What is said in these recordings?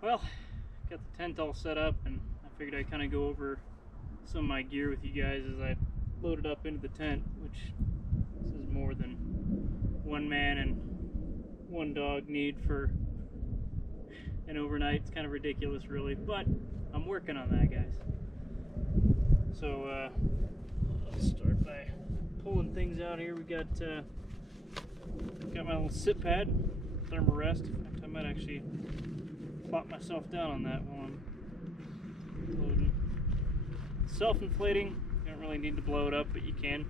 Well, got the tent all set up, and I figured I'd kind of go over some of my gear with you guys as I load it up into the tent, which this is more than one man and one dog need for an overnight. It's kind of ridiculous, really, but I'm working on that, guys. So let's start by pulling things out here. We got my little sit pad, thermal rest. In fact, I might actually plop myself down on that while I'm loading. Self-inflating. You don't really need to blow it up, but you can.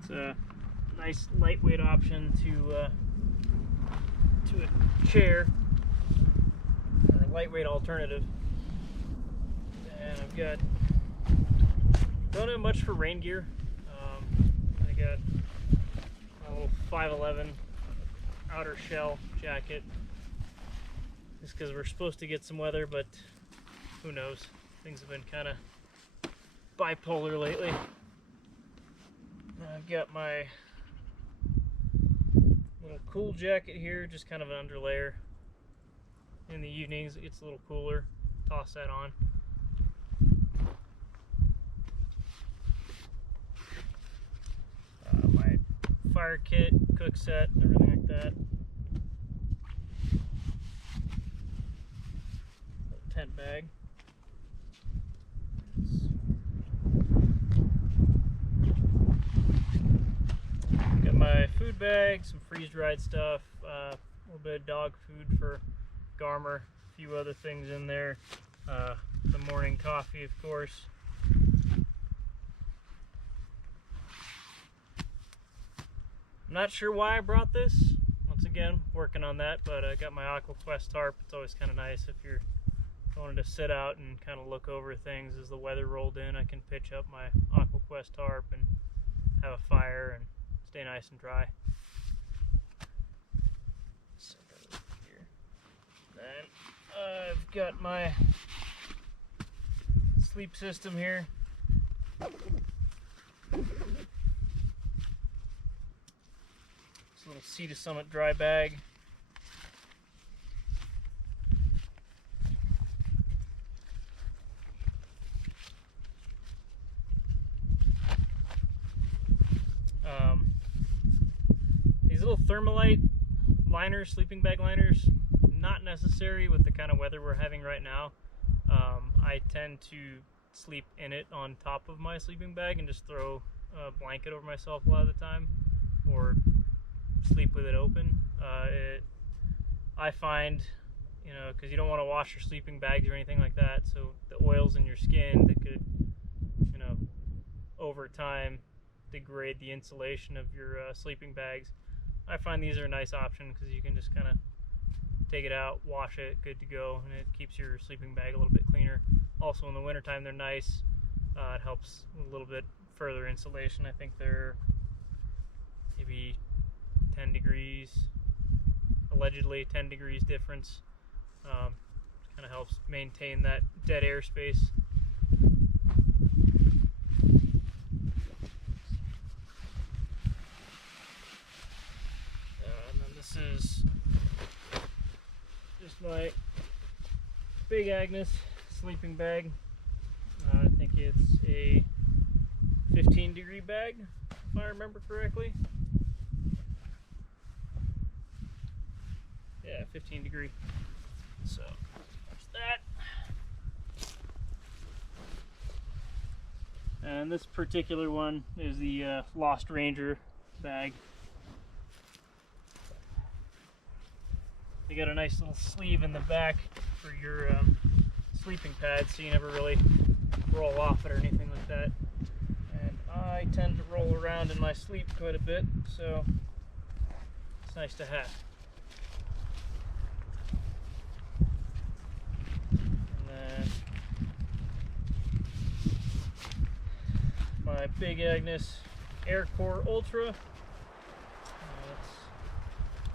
It's a nice lightweight option to a chair, or a lightweight alternative. And I've got, don't have much for rain gear. I got my little 511 outer shell jacket, just because we're supposed to get some weather, but who knows? Things have been kind of bipolar lately. I've got my little cool jacket here, just kind of an underlayer. In the evenings it gets a little cooler. Toss that on. My fire kit, cook set, everything like that. Little tent bag. Got my food bag, some freeze-dried stuff, a little bit of dog food for Garmer, a few other things in there. The morning coffee, of course. I'm not sure why I brought this. Once again, working on that, but I got my AquaQuest tarp. It's always kind of nice if you're going to sit out and kind of look over things as the weather rolled in. I can pitch up my AquaQuest tarp and have a fire and stay nice and dry. Then I've got my sleep system here. It's a little Sea to Summit dry bag. These little Thermalite liners, sleeping bag liners, not necessary with the kind of weather we're having right now. I tend to sleep in it on top of my sleeping bag and just throw a blanket over myself a lot of the time, or sleep with it open. I find, because you don't want to wash your sleeping bags or anything like that, so the oils in your skin that could, over time degrade the insulation of your sleeping bags. I find these are a nice option because you can just kind of take it out, wash it, good to go, and it keeps your sleeping bag a little bit cleaner. Also in the wintertime they're nice. It helps a little bit further insulation. I think they're maybe 10 degrees, allegedly 10 degrees difference. Kind of helps maintain that dead air space. And then this is just my Big Agnes sleeping bag. I think it's a 15-degree bag, if I remember correctly. Yeah, 15 degree. So there's that. And this particular one is the Lost Ranger bag. They got a nice little sleeve in the back for your sleeping pad, so you never really roll off it or anything like that. And I tend to roll around in my sleep quite a bit, so it's nice to have. And then my Big Agnes Air Core Ultra. It's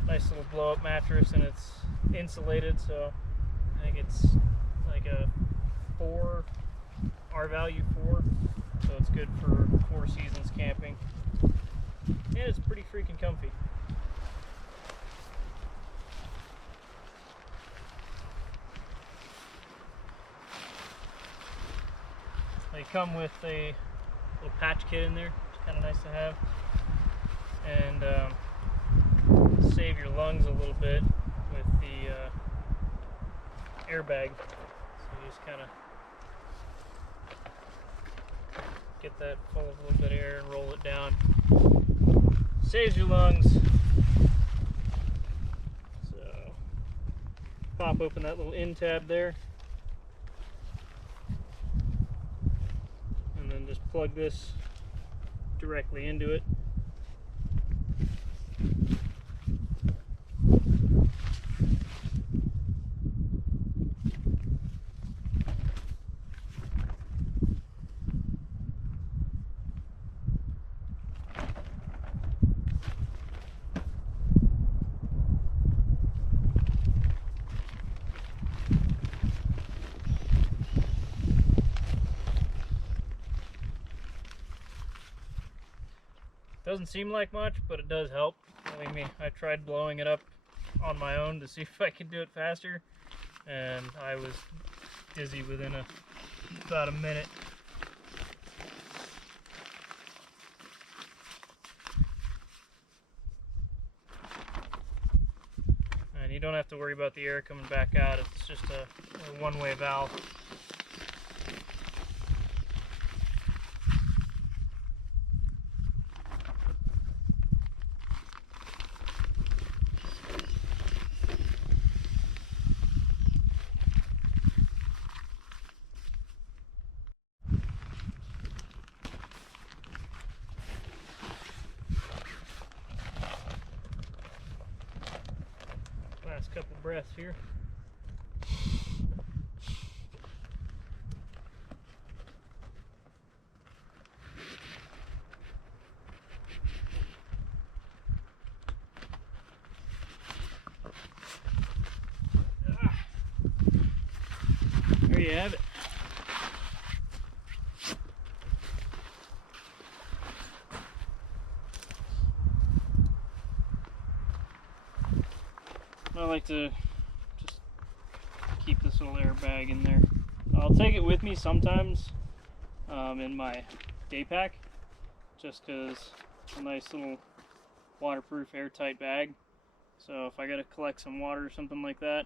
a nice little blow-up mattress, and it's insulated, so I think it's like a 4 R-value 4, so it's good for 4 seasons camping. And it's pretty freaking comfy. They come with a little patch kit in there, which is kind of nice to have, and save your lungs a little bit with the airbag. So you just kind of get that full of a little bit of air and roll it down. Saves your lungs. So pop open that little end tab there, and then just plug this directly into it. Doesn't seem like much, but it does help. Believe me, I tried blowing it up on my own to see if I could do it faster, and I was dizzy within about a minute. And you don't have to worry about the air coming back out. It's just a one-way valve. Last couple breaths here. There you have it. I like to just keep this little airbag in there. I'll take it with me sometimes in my day pack, just because it's a nice little waterproof airtight bag. So if I gotta collect some water or something like that,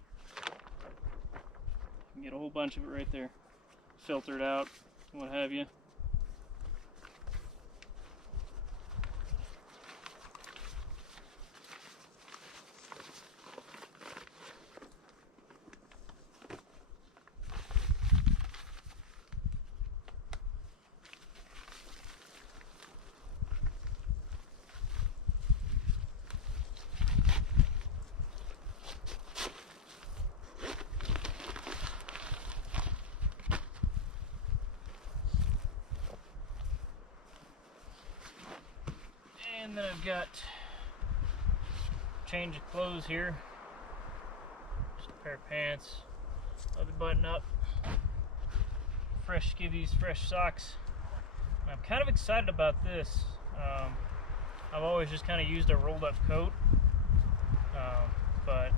I can get a whole bunch of it right there, filtered out, what have you. And then I've got change of clothes here. Just a pair of pants, another button up, fresh skivvies, fresh socks. And I'm kind of excited about this. I've always just kind of used a rolled up coat, but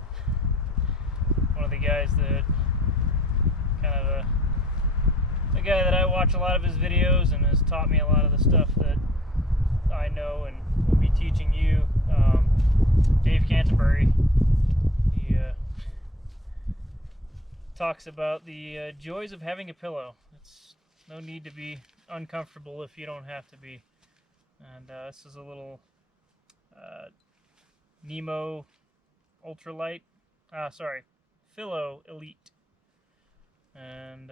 one of the guys that a guy that I watch a lot of his videos and has taught me a lot of the stuff that I know and will be teaching you, Dave Canterbury. He talks about the joys of having a pillow. It's no need to be uncomfortable if you don't have to be. And this is a little Nemo Ultralight, Philo Elite. And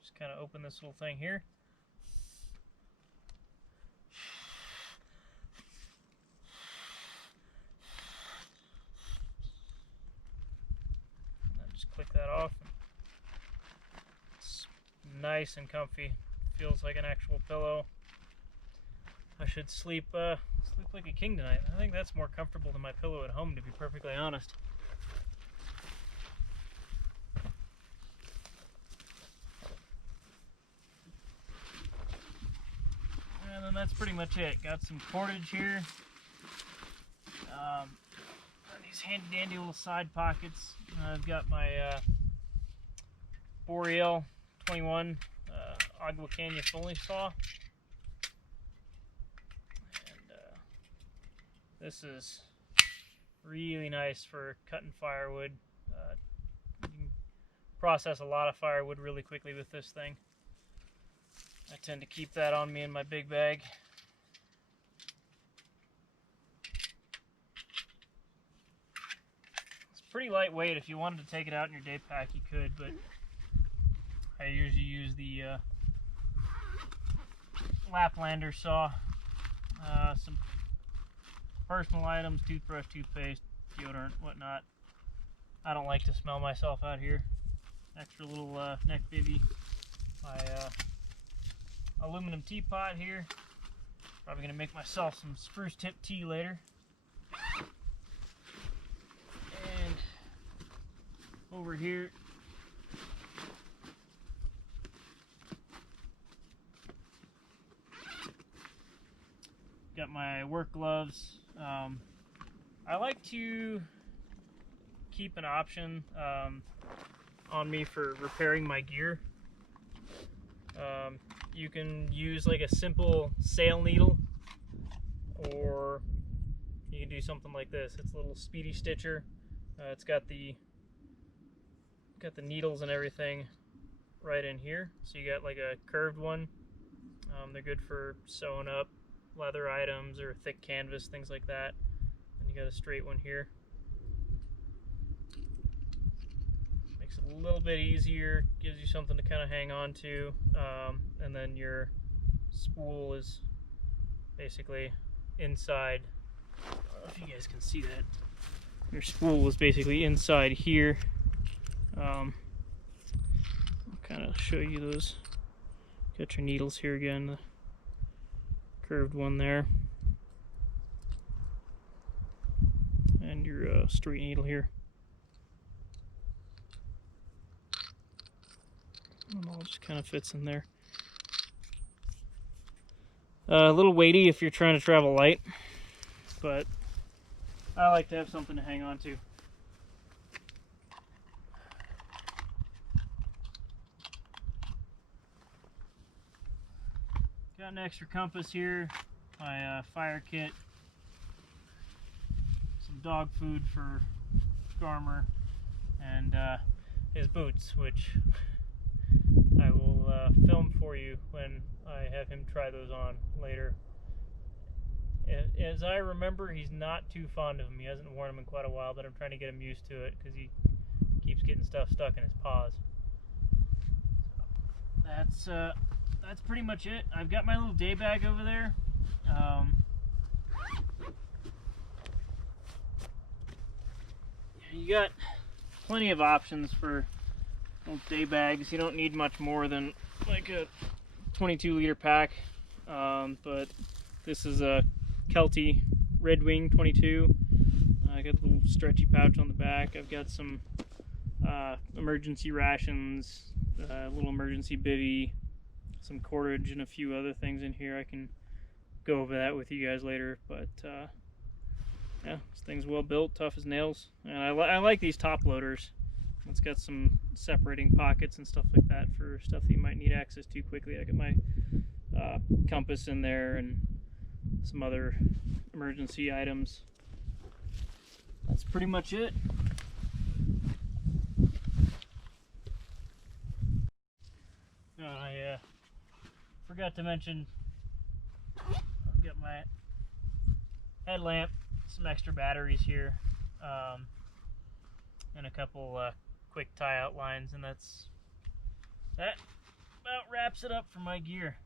just kind of open this little thing here. Just click that off. It's nice and comfy. Feels like an actual pillow. I should sleep like a king tonight. I think that's more comfortable than my pillow at home, to be perfectly honest. that's pretty much it. Got some cordage here. These handy dandy little side pockets. I've got my Boreal 21 Agua Caña Foley saw. And this is really nice for cutting firewood. You can process a lot of firewood really quickly with this thing. I tend to keep that on me in my big bag. It's pretty lightweight. If you wanted to take it out in your day pack, you could, but I usually use the Laplander saw. Some personal items, toothbrush, toothpaste, deodorant, whatnot. I don't like to smell myself out here. Extra little neck bivvy. My aluminum teapot here. Probably gonna make myself some spruce tip tea later. And over here, got my work gloves. I like to keep an option on me for repairing my gear. You can use like a simple sail needle, or you can do something like this. It's a little speedy stitcher. It's got the needles and everything right in here. So you got like a curved one. They're good for sewing up leather items or thick canvas, things like that. And you got a straight one here. Makes it a little bit easier, gives you something to kind of hang on to, and then your spool is basically inside. I don't know if you guys can see that. Your spool is basically inside here. I'll kind of show you those. Got your needles here again, the curved one there, and your straight needle here. It all just kind of fits in there. A little weighty if you're trying to travel light, but I like to have something to hang on to. Got an extra compass here, my fire kit, some dog food for Garmer, and his boots, which I will film for you when I have him try those on later. As I remember, he's not too fond of them. He hasn't worn them in quite a while, but I'm trying to get him used to it because he keeps getting stuff stuck in his paws. That's pretty much it. I've got my little day bag over there. You got plenty of options for little day bags. You don't need much more than like a 22-liter pack, but this is a Kelty Red Wing 22. I got a little stretchy pouch on the back. I've got some emergency rations, a little emergency bivvy, some cordage, and a few other things in here. I can go over that with you guys later, but yeah, this thing's well built, tough as nails, and I like these top loaders. It's got some separating pockets and stuff like that for stuff that you might need access to quickly. I got my compass in there and some other emergency items. That's pretty much it. I forgot to mention, I've got my headlamp, some extra batteries here, and a couple quick tie out lines, and that about wraps it up for my gear.